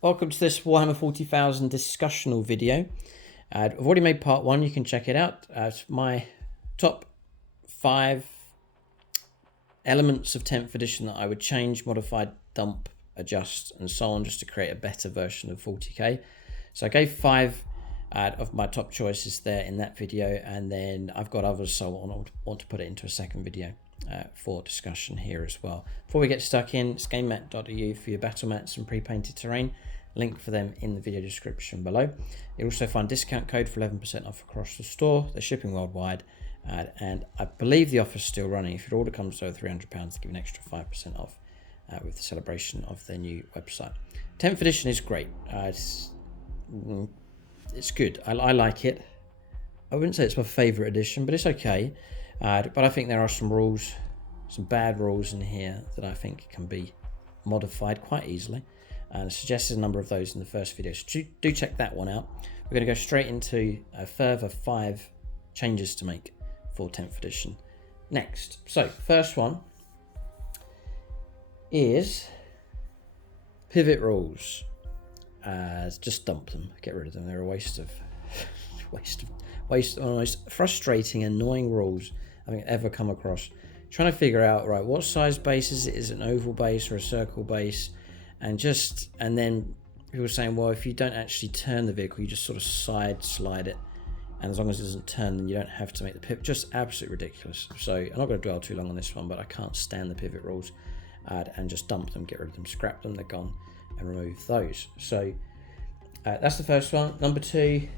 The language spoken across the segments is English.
Welcome to this Warhammer 40,000 discussional video. I've already made part 1, you can check it out. It's my top 5 elements of 10th edition that I would change, modify, dump, adjust and so on just to create a better version of 40k. So I gave 5 of my top choices there in that video, and then I've got others, so I want to put it into a second video for discussion here as well. Before we get stuck in, it's gamemat.eu for your battle mats and pre-painted terrain. Link for them in the video description below. You'll also find discount code for 11% off across the store. They're shipping worldwide, and I believe the offer's still running. If your order comes to over £300, they give an extra 5% off with the celebration of their new website. 10th edition is great. It's good. I like it. I wouldn't say it's my favourite edition, but it's okay. But I think there are some rules, some bad rules in here that I think can be modified quite easily. And I suggested a number of those in the first video, so do check that one out. We're going to go straight into a further 5 changes to make for 10th edition next. So first one is pivot rules. Just dump them, get rid of them. They're a waste of most frustrating, annoying rules I think I've ever come across. Trying to figure out, right, what size base is it? Is it an oval base or a circle base? And then people saying, well, if you don't actually turn the vehicle, you just sort of slide it, and as long as it doesn't turn, then you don't have to make the pivot. Just absolutely ridiculous. So I'm not going to dwell too long on this one, but I can't stand the pivot rules, and just dump them, get rid of them, scrap them, they're gone, and remove those. So that's the first one. Number 2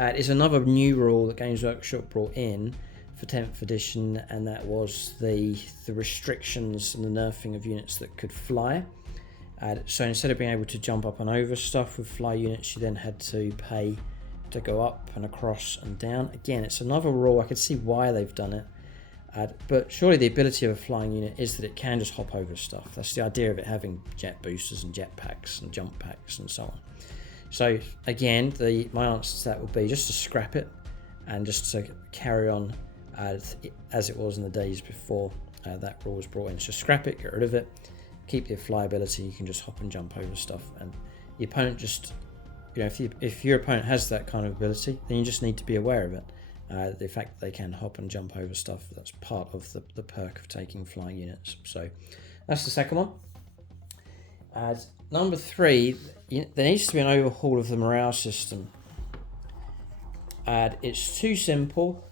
is another new rule that Games Workshop brought in for 10th edition, and that was the restrictions and the nerfing of units that could fly. So instead of being able to jump up and over stuff with fly units, you then had to pay to go up and across and down. Again, it's another rule. I could see why they've done it. But surely the ability of a flying unit is that it can just hop over stuff. That's the idea of it having jet boosters and jet packs and jump packs and so on. So again, my answer to that would be just to scrap it and just to carry on as it was in the days before that rule was brought in. So scrap it, get rid of it. Keep the flyability, you can just hop and jump over stuff, and the opponent just, if your opponent has that kind of ability, then you just need to be aware of it. The fact that they can hop and jump over stuff, that's part of the perk of taking flying units. So that's the second one. Number 3, there needs to be an overhaul of the morale system. It's too simple,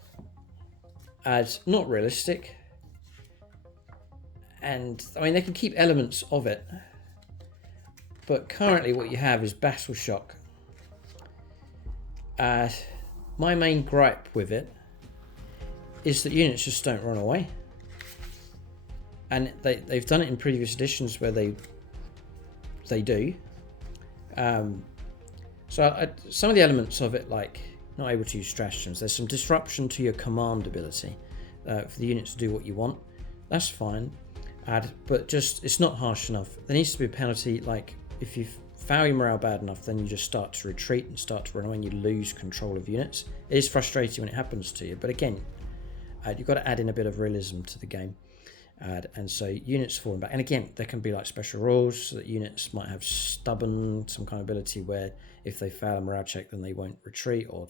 not realistic. And I mean, they can keep elements of it, but currently what you have is battle shock. My main gripe with it is that units just don't run away, and they've done it in previous editions where they do. So some of the elements of it, like not able to use stratagems, there's some disruption to your command ability for the units to do what you want. That's fine. But just, it's not harsh enough. There needs to be a penalty, like if you foul your morale bad enough, then you just start to retreat and start to run away and you lose control of units. It is frustrating when it happens to you, but again, you've got to add in a bit of realism to the game. And so units falling back, and again, there can be like special rules so that units might have stubborn, some kind of ability where if they fail a morale check, then they won't retreat, or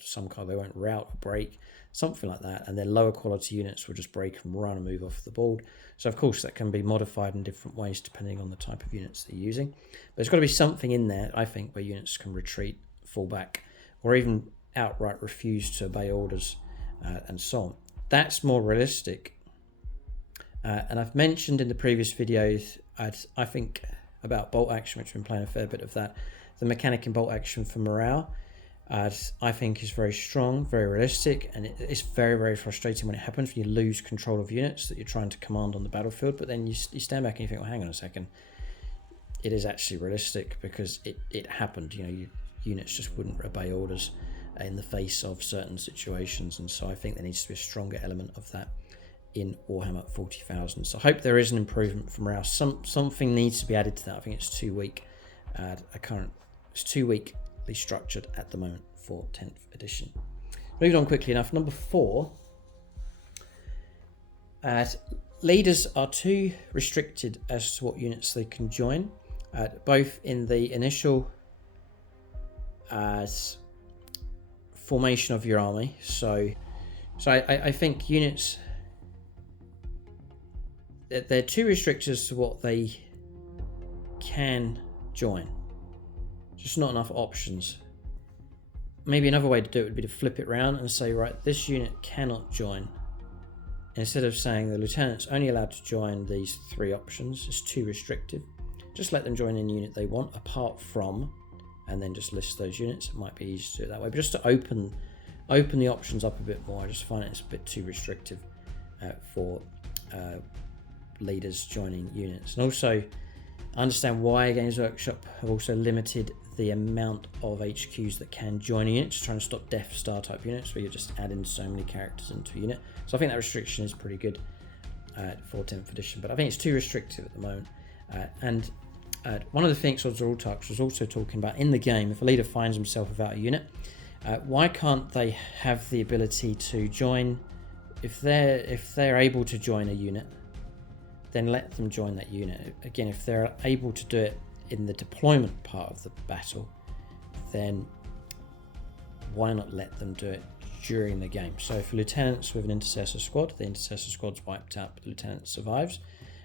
they won't rout or break, something like that. And then lower quality units will just break and run and move off the board. So of course that can be modified in different ways depending on the type of units they're using. But there's got to be something in there, I think, where units can retreat, fall back, or even outright refuse to obey orders, and so on. That's more realistic. And I've mentioned in the previous videos, I think, about bolt action, which I've been playing a fair bit of that. The mechanic in bolt action for morale, I think, is very strong, very realistic, and it's very, very frustrating when it happens, when you lose control of units that you're trying to command on the battlefield. But then you stand back and you think, well, hang on a second, it is actually realistic because it happened. Units just wouldn't obey orders in the face of certain situations, and so I think there needs to be a stronger element of that in Warhammer 40,000. So I hope there is an improvement for morale. Something needs to be added to that. I think it's too weak. It's too weakly structured at the moment for 10th edition. Moving on quickly enough. Number 4. Leaders are too restricted as to what units they can join. Both in the initial as formation of your army. So I think units, they're too restricted as to what they can join. Just not enough options. Maybe another way to do it would be to flip it around and say, right, this unit cannot join. Instead of saying the lieutenant's only allowed to join these 3 options, it's too restrictive. Just let them join any unit they want, apart from, and then just list those units. It might be easier to do it that way. But just to open the options up a bit more, I just find it's a bit too restrictive for leaders joining units. And also, I understand why Games Workshop have also limited the amount of HQs that can join a unit, just trying to stop Death Star type units where you're just adding so many characters into a unit. So I think that restriction is pretty good for 10th edition, but I think it's too restrictive at the moment. And one of the things Odds Are All Talks was also talking about in the game, if a leader finds himself without a unit, why can't they have the ability to join, if they're able to join a unit, then let them join that unit. Again, if they're able to do it in the deployment part of the battle, then why not let them do it during the game? So if a lieutenant's with an intercessor squad, the intercessor squad's wiped out, but the lieutenant survives.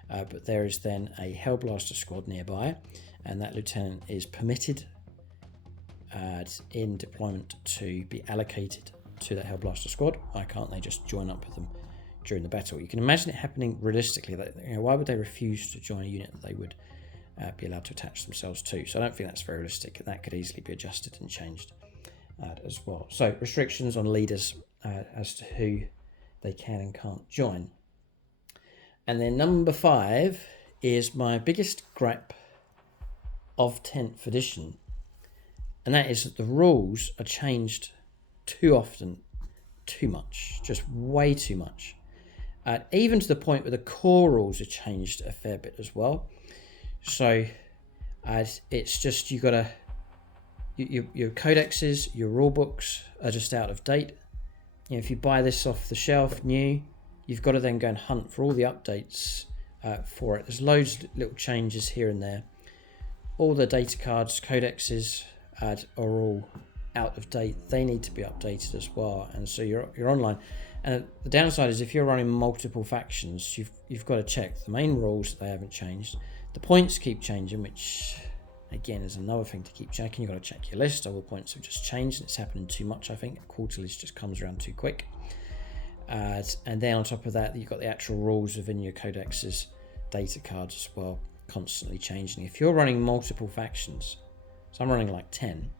But there is then a Hellblaster squad nearby, and that lieutenant is permitted in deployment to be allocated to that Hellblaster squad. Why can't they just join up with them during the battle? You can imagine it happening realistically. That, why would they refuse to join a unit that they would be allowed to attach themselves to? So I don't think that's very realistic. That could easily be adjusted and changed as well. So restrictions on leaders as to who they can and can't join. And then number 5 is my biggest gripe of 10th edition, and that is that the rules are changed too often, too much, just way too much. Even to the point where the core rules are changed a fair bit as well. So it's just, you gotta, your codexes, your rule books are just out of date. If you buy this off the shelf new, you've got to then go and hunt for all the updates for it. There's loads of little changes here and there. All the data cards, codexes are all out of date. They need to be updated as well. And so you're online. And the downside is if you're running multiple factions, you've got to check the main rules, they haven't changed. The points keep changing, which again is another thing to keep checking. You've got to check your list. All the points have just changed, and it's happening too much, I think. Quarterly just comes around too quick. And then on top of that, you've got the actual rules within your codexes, data cards as well, constantly changing. If you're running multiple factions, so I'm running like 10,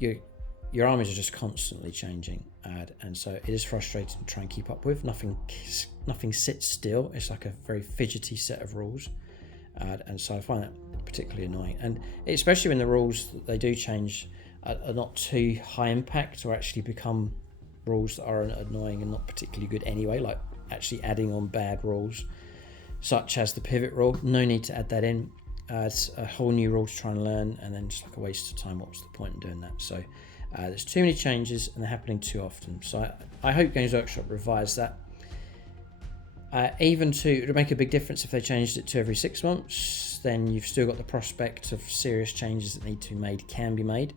your armies are just constantly changing, and so it is frustrating to try and keep up with. Nothing sits still. It's like a very fidgety set of rules, and so I find that particularly annoying. And especially when the rules that they do change are not too high impact or actually become rules that are annoying and not particularly good anyway, like actually adding on bad rules such as the pivot rule. No need to add that in. It's a whole new rule to try and learn, and then just like a waste of time. What's the point in doing that? So there's too many changes and they're happening too often. So I hope Games Workshop revise that. Even to make a big difference if they changed it to every 6 months, then you've still got the prospect of serious changes that need to be made can be made.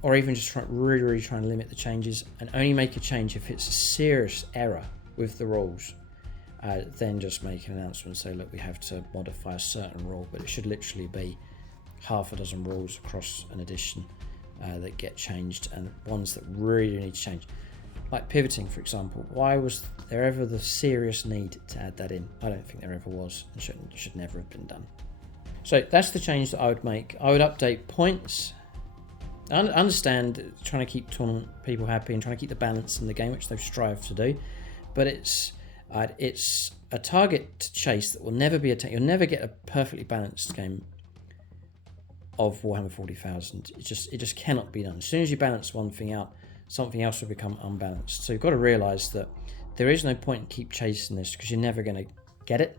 Or even just really trying to limit the changes and only make a change if it's a serious error with the rules. Then just make an announcement and say, look, we have to modify a certain rule, but it should literally be half a dozen rules across an edition that get changed, and ones that really need to change. Like pivoting, for example. Why was there ever the serious need to add that in? I don't think there ever was, and should never have been done. So that's the change that I would make. I would update points. I understand trying to keep tournament people happy and trying to keep the balance in the game, which they've strived to do, but it's a target to chase that will never be attained. You'll never get a perfectly balanced game of Warhammer 40,000. It just cannot be done. As soon as you balance one thing out, something else will become unbalanced. So you've got to realise that there is no point in keep chasing this, because you're never going to get it.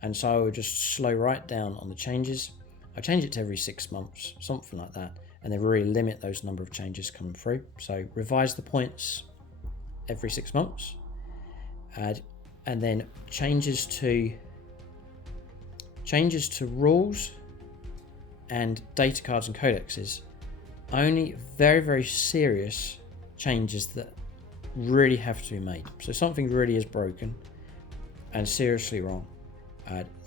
And so I would just slow right down on the changes. I change it to every 6 months, something like that, and then really limit those number of changes coming through. So revise the points every 6 months, and then changes to rules and data cards and codexes only very, very serious changes that really have to be made. So something really is broken and seriously wrong,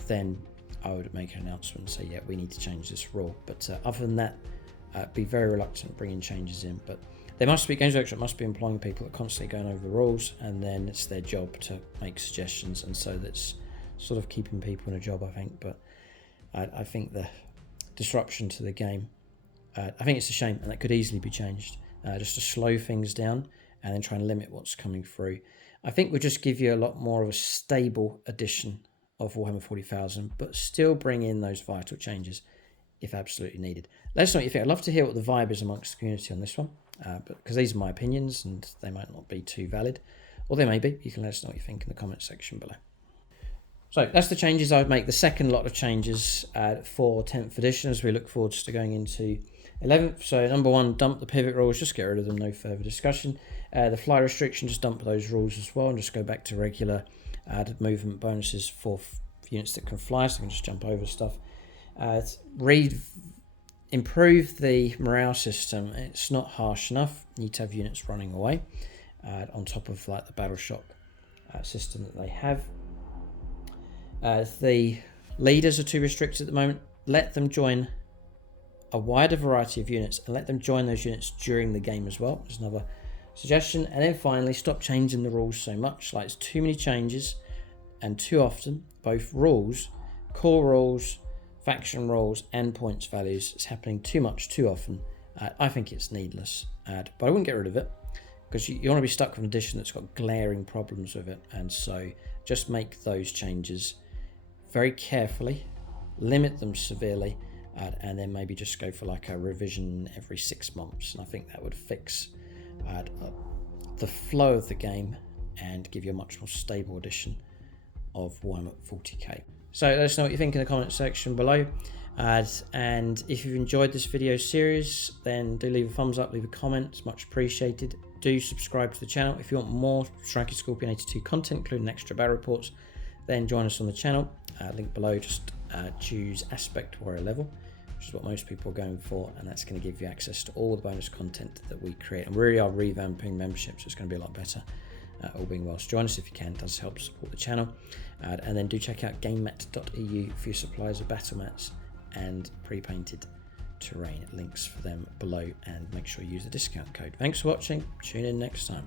then I would make an announcement and say, yeah, we need to change this rule. But other than that, be very reluctant bringing changes in. But they must be, Games Workshop must be employing people that are constantly going over the rules, and then it's their job to make suggestions, and so that's sort of keeping people in a job, I think. But I think the disruption to the game, I think it's a shame, and that could easily be changed, just to slow things down and then try and limit what's coming through. I think we'll just give you a lot more of a stable edition of Warhammer 40,000, but still bring in those vital changes if absolutely needed. Let us know what you think. I'd love to hear what the vibe is amongst the community on this one, because these are my opinions and they might not be too valid, or they may be. You can let us know what you think in the comment section below. So that's the changes I would make. The second lot of changes for 10th edition, as we look forward to going into 11th. So number 1, dump the pivot rules, just get rid of them, no further discussion. The fly restriction, just dump those rules as well and just go back to regular added movement bonuses for units that can fly, so we can just jump over stuff. Improve the morale system. It's not harsh enough. You need to have units running away on top of like the battle shock system that they have. The leaders are too restricted at the moment. Let them join a wider variety of units and let them join those units during the game as well. There's another suggestion. And then finally, stop changing the rules so much. Like, it's too many changes and too often, both rules, core rules, faction rules and points values. It's happening too much too often. I think it's needless, but I wouldn't get rid of it, because you want to be stuck with an edition that's got glaring problems with it. And so just make those changes very carefully, limit them severely, and then maybe just go for like a revision every 6 months. And I think that would fix the flow of the game and give you a much more stable edition of Warhammer 40k. So let us know what you think in the comment section below. And if you've enjoyed this video series, then do leave a thumbs up, leave a comment, it's much appreciated. Do subscribe to the channel. If you want more Striker Scorpion 82 content, including extra battle reports, then join us on the channel. Link below, just choose Aspect Warrior level, which is what most people are going for, and that's going to give you access to all the bonus content that we create. And we really are revamping membership, so it's going to be a lot better, all being well. So join us if you can, it does help support the channel. And then do check out gamemat.eu for your supplies of battle mats and pre-painted terrain. Links for them below, and make sure you use the discount code. Thanks for watching, tune in next time.